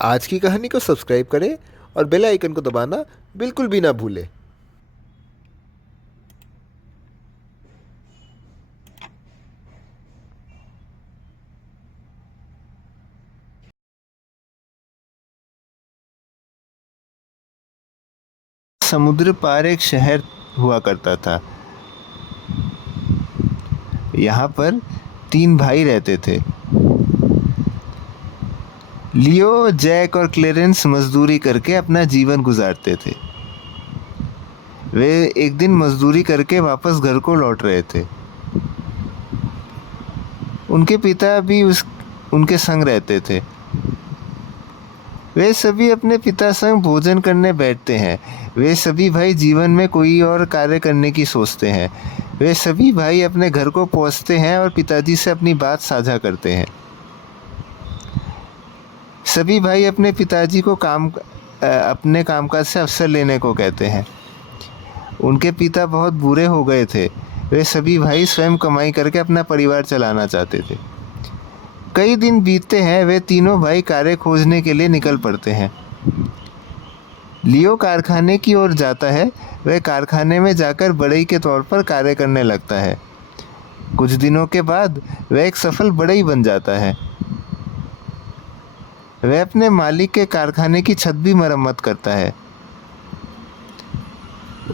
आज की कहानी को सब्सक्राइब करें और बेल आइकन को दबाना बिल्कुल भी ना भूलें। समुद्र पार एक शहर हुआ करता था। यहाँ पर 3 भाई रहते थे। लियो, जैक और क्लेरेंस मजदूरी करके अपना जीवन गुजारते थे। वे एक दिन मजदूरी करके वापस घर को लौट रहे थे। उनके पिता भी उनके संग रहते थे। वे सभी अपने पिता संग भोजन करने बैठते हैं। वे सभी भाई जीवन में कोई और कार्य करने की सोचते हैं। वे सभी भाई अपने घर को पहुंचते हैं और पिताजी से अपनी बात साझा करते हैं। सभी भाई अपने पिताजी को अपने कामकाज से अवसर लेने को कहते हैं। उनके पिता बहुत बूढ़े हो गए थे। वे सभी भाई स्वयं कमाई करके अपना परिवार चलाना चाहते थे। कई दिन बीतते हैं। वे तीनों भाई कार्य खोजने के लिए निकल पड़ते हैं। लियो कारखाने की ओर जाता है। वह कारखाने में जाकर बढ़ई के तौर पर कार्य करने लगता है। कुछ दिनों के बाद वह एक सफल बढ़ई बन जाता है। वह अपने मालिक के कारखाने की छत भी मरम्मत करता है।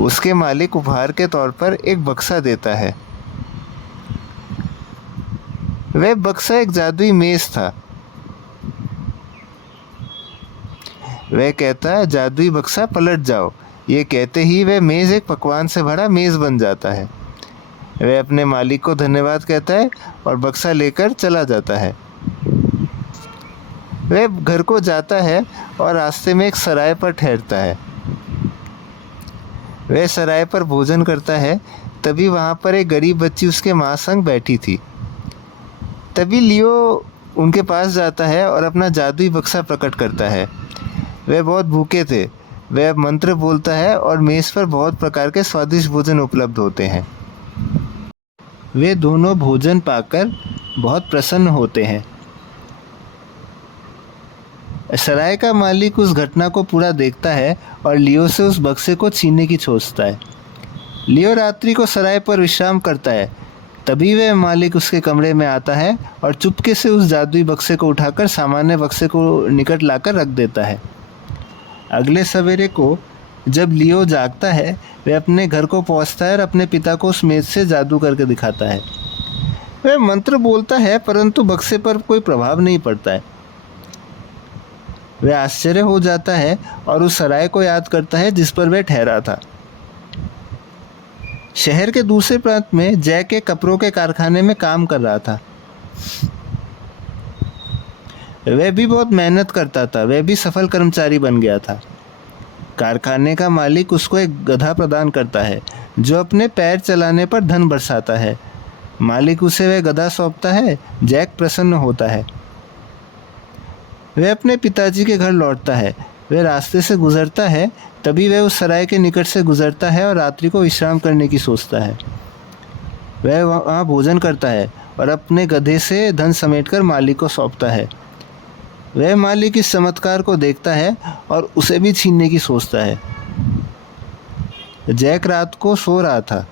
उसके मालिक उपहार के तौर पर एक बक्सा देता है। वह बक्सा एक जादुई मेज था। वह कहता है, जादुई बक्सा पलट जाओ। ये कहते ही वह मेज एक पकवान से भरा मेज बन जाता है। वह अपने मालिक को धन्यवाद कहता है और बक्सा लेकर चला जाता है। वह घर को जाता है और रास्ते में एक सराय पर ठहरता है। वह सराय पर भोजन करता है। तभी वहाँ पर एक गरीब बच्ची उसके माँ संग बैठी थी। तभी लियो उनके पास जाता है और अपना जादुई बक्सा प्रकट करता है। वे बहुत भूखे थे। वह मंत्र बोलता है और मेज पर बहुत प्रकार के स्वादिष्ट भोजन उपलब्ध होते हैं। वे दोनों भोजन पाकर बहुत प्रसन्न होते हैं। सराय का मालिक उस घटना को पूरा देखता है और लियो से उस बक्से को छीनने की सोचता है। लियो रात्रि को सराय पर विश्राम करता है। तभी वह मालिक उसके कमरे में आता है और चुपके से उस जादुई बक्से को उठाकर सामान्य बक्से को निकट लाकर रख देता है। अगले सवेरे को जब लियो जागता है, वह अपने घर को पहुंचता है और अपने पिता को उस मेज से जादू करके दिखाता है। वह मंत्र बोलता है परंतु बक्से पर कोई प्रभाव नहीं पड़ता है। वह आश्चर्य हो जाता है और उस सराय को याद करता है जिस पर वह ठहरा था। शहर के दूसरे प्रांत में जैक के कपड़ों के कारखाने में काम कर रहा था। वह भी बहुत मेहनत करता था। वह भी सफल कर्मचारी बन गया था। कारखाने का मालिक उसको एक गधा प्रदान करता है जो अपने पैर चलाने पर धन बरसाता है। मालिक उसे वह गधा सौंपता है। जैक प्रसन्न होता है। वह अपने पिताजी के घर लौटता है। वह रास्ते से गुजरता है। तभी वह उस सराय के निकट से गुजरता है और रात्रि को विश्राम करने की सोचता है। वह वहाँ भोजन करता है और अपने गधे से धन समेटकर मालिक को सौंपता है। वह मालिक इस चमत्कार को देखता है और उसे भी छीनने की सोचता है। जैक रात को सो रहा था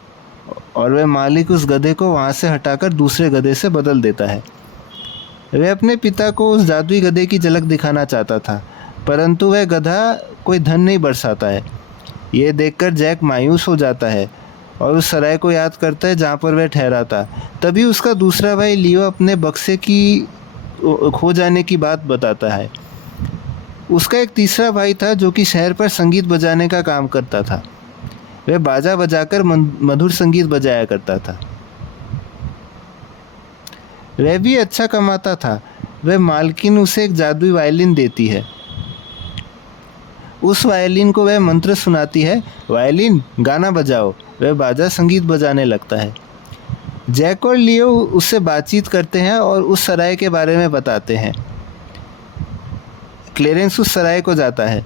और वह मालिक उस गधे को वहाँ से हटाकर दूसरे गधे से बदल देता है। वह अपने पिता को उस जादुई गधे की झलक दिखाना चाहता था, परंतु वह गधा कोई धन नहीं बरसाता है। यह देखकर जैक मायूस हो जाता है और उस सराय को याद करता है जहाँ पर वह ठहरा था। तभी उसका दूसरा भाई लियो अपने बक्से की खो जाने की बात बताता है। उसका एक तीसरा भाई था जो कि शहर पर संगीत बजाने का काम करता था। वह बाजा बजाकर मधुर संगीत बजाया करता था। वह भी अच्छा कमाता था। वह मालकिन उसे एक जादुई वायलिन देती है। उस वायलिन को वह मंत्र सुनाती है, वायलिन गाना बजाओ। वह बाजा संगीत बजाने लगता है। जैक और लियो उससे बातचीत करते हैं और उस सराय के बारे में बताते हैं। क्लेरेंस उस सराय को जाता है।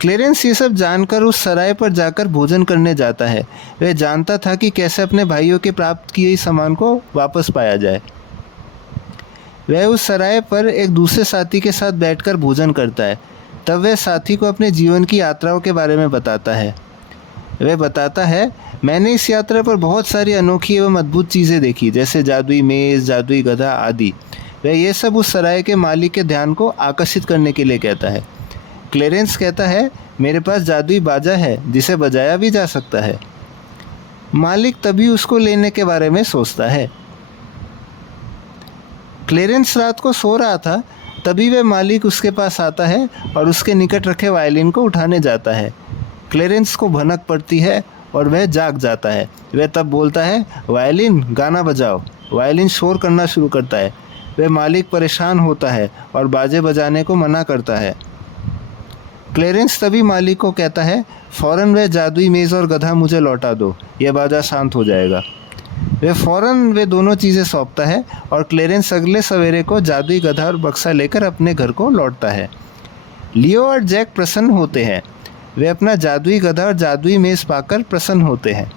क्लेरेंस ये सब जानकर उस सराय पर जाकर भोजन करने जाता है। वह जानता था कि कैसे अपने भाइयों के प्राप्त किए सामान को वापस पाया जाए। वह उस सराय पर एक दूसरे साथी के साथ बैठकर भोजन करता है। तब वह साथी को अपने जीवन की यात्राओं के बारे में बताता है। वह बताता है, मैंने इस यात्रा पर बहुत सारी अनोखी एवं अद्भुत चीज़ें देखी, जैसे जादुई मेज़, जादुई गधा आदि। वह ये सब उस सराय के मालिक के ध्यान को आकर्षित करने के लिए कहता है। क्लेरेंस कहता है, मेरे पास जादुई बाजा है जिसे बजाया भी जा सकता है। मालिक तभी उसको लेने के बारे में सोचता है। क्लेरेंस रात को सो रहा था, तभी वह मालिक उसके पास आता है और उसके निकट रखे वायलिन को उठाने जाता है। क्लेरेंस को भनक पड़ती है और वह जाग जाता है। वह तब बोलता है, वायलिन गाना बजाओ। वायलिन शोर करना शुरू करता है। वह मालिक परेशान होता है और बाजे बजाने को मना करता है। क्लेरेंस तभी मालिक को कहता है, फ़ौरन वह जादुई मेज़ और गधा मुझे लौटा दो, यह बाजा शांत हो जाएगा। वह फ़ौरन वे दोनों चीज़ें सौंपता है और क्लेरेंस अगले सवेरे को जादुई गधा और बक्सा लेकर अपने घर को लौटता है। लियो और जैक प्रसन्न होते हैं। वे अपना जादुई गधा और जादुई मेज़ पाकर प्रसन्न होते हैं।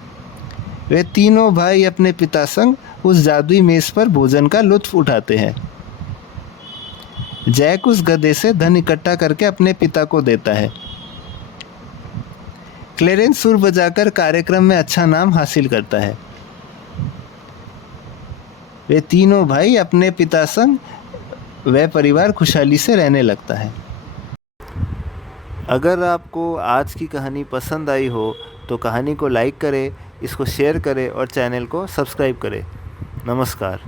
वे तीनों भाई अपने पिता संग उस जादुई मेज़ पर भोजन का लुत्फ़ उठाते हैं। जैक उस गधे से धन इकट्ठा करके अपने पिता को देता है। क्लेरेंस सुर बजाकर कार्यक्रम में अच्छा नाम हासिल करता है। वे तीनों भाई अपने पिता संग वह परिवार खुशहाली से रहने लगता है। अगर आपको आज की कहानी पसंद आई हो तो कहानी को लाइक करें, इसको शेयर करें और चैनल को सब्सक्राइब करें। नमस्कार।